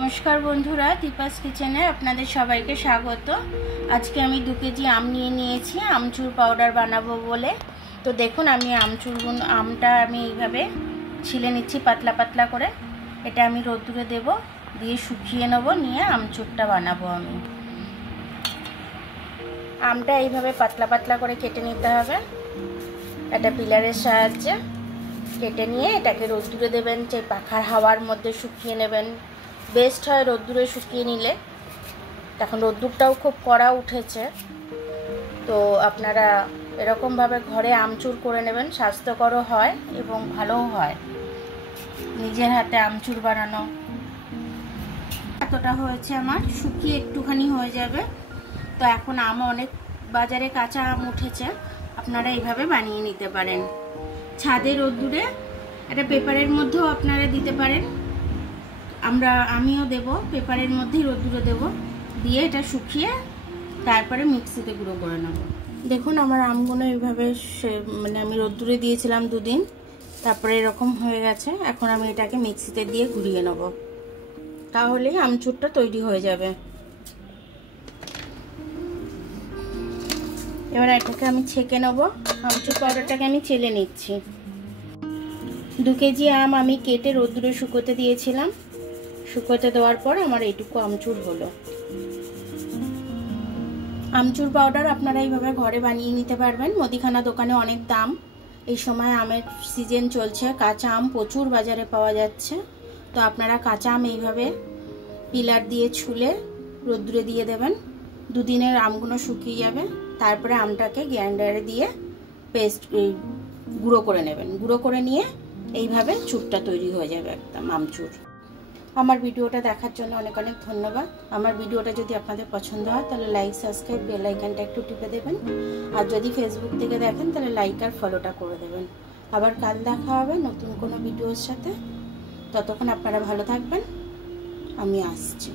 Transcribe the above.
নমস্কার বন্ধুরা, দীপাস কিচেনে আপনাদের সবাইকে স্বাগত। আজকে আমি 2 কেজি আম নিয়ে নিয়েছি আমচুর পাউডার বানাবো বলে। তো দেখুন, আমি আমটা আমি এইভাবে ছিলে নিচ্ছি পাতলা পাতলা করে। এটা আমি রোদ্দুরে দেব, দিয়ে শুকিয়ে নেব, নিয়ে আমচুরটা বানাবো। আমি আমটা এইভাবে পাতলা পাতলা করে কেটে নিতে হবে। একটা পিলারের সাহায্যে কেটে নিয়ে এটাকে রোদ্দুরে দেবেন, যে পাখার হাওয়ার মধ্যে শুকিয়ে নেবেন। বেস্ট হয় রোদ্দুরে শুকিয়ে নিলে। এখন রোদ্দুরটাও খুব কড়া উঠেছে, তো আপনারা এরকমভাবে ঘরে আমচুর করে নেবেন। স্বাস্থ্যকরও হয় এবং ভালোও হয় নিজের হাতে আমচুর বানানো। এতটা হয়েছে আমার, শুকিয়ে একটুখানি হয়ে যাবে। তো এখন আম অনেক বাজারে কাঁচা আম উঠেছে, আপনারা এইভাবে বানিয়ে নিতে পারেন। ছাদে রোদ্দুরে একটা পেপারের মধ্যেও আপনারা দিতে পারেন। আমিও দেব, পেপারের মধ্যেই রোদ্দুরে দেব, দিয়ে এটা শুকিয়ে তারপরে মিক্সিতে গুঁড়ো করে নেব। দেখুন আমার আমগুলো এইভাবে আমি রোদ্দুরে দিয়েছিলাম 2 দিন, তারপরে এরকম হয়ে গেছে। এখন আমি এটাকে মিক্সিতে দিয়ে ঘুরিয়ে নেব, তাহলেই আমচুরটা তৈরি হয়ে যাবে। এবার এটাকে আমি ছেঁকে নেব। আমচুর পাউডারটাকে আমি চেলে নিচ্ছি। 2 কেজি আম আমি কেটে রোদ্দুরে শুকোতে দিয়েছিলাম। শুকোতে দেওয়ার পর আমার এইটুকু আমচুর হলো। আমচুর পাউডার আপনারা এইভাবে ঘরে বানিয়ে নিতে পারবেন। মুদিখানা দোকানে অনেক দাম। এই সময় আমের সিজন চলছে, কাঁচা আম প্রচুর বাজারে পাওয়া যাচ্ছে। তো আপনারা কাঁচা আম এইভাবে পিলার দিয়ে ছুলে রোদ্দুরে দিয়ে দেবেন। 2 দিনের আমগুলো শুকিয়ে যাবে। তারপরে আমটাকে গ্রাইন্ডারে দিয়ে গুঁড়ো করে নেবেন। গুঁড়ো করে নিয়ে এইভাবে চুরটা তৈরি হয়ে যাবে, একদম আমচুর। আমার ভিডিওটা দেখার জন্য অনেক অনেক ধন্যবাদ। আমার ভিডিওটা যদি আপনাদের পছন্দ হয় তাহলে লাইক, সাবস্ক্রাইব, বেল আইকনটা একটু টিপে দেবেন। আর যদি ফেসবুক থেকে দেখেন তাহলে লাইক আর ফলোটা করে দেবেন। আবার কাল দেখা হবে নতুন কোনো ভিডিওর সাথে। ততক্ষণ আপনারা ভালো থাকবেন, আমি আসছি।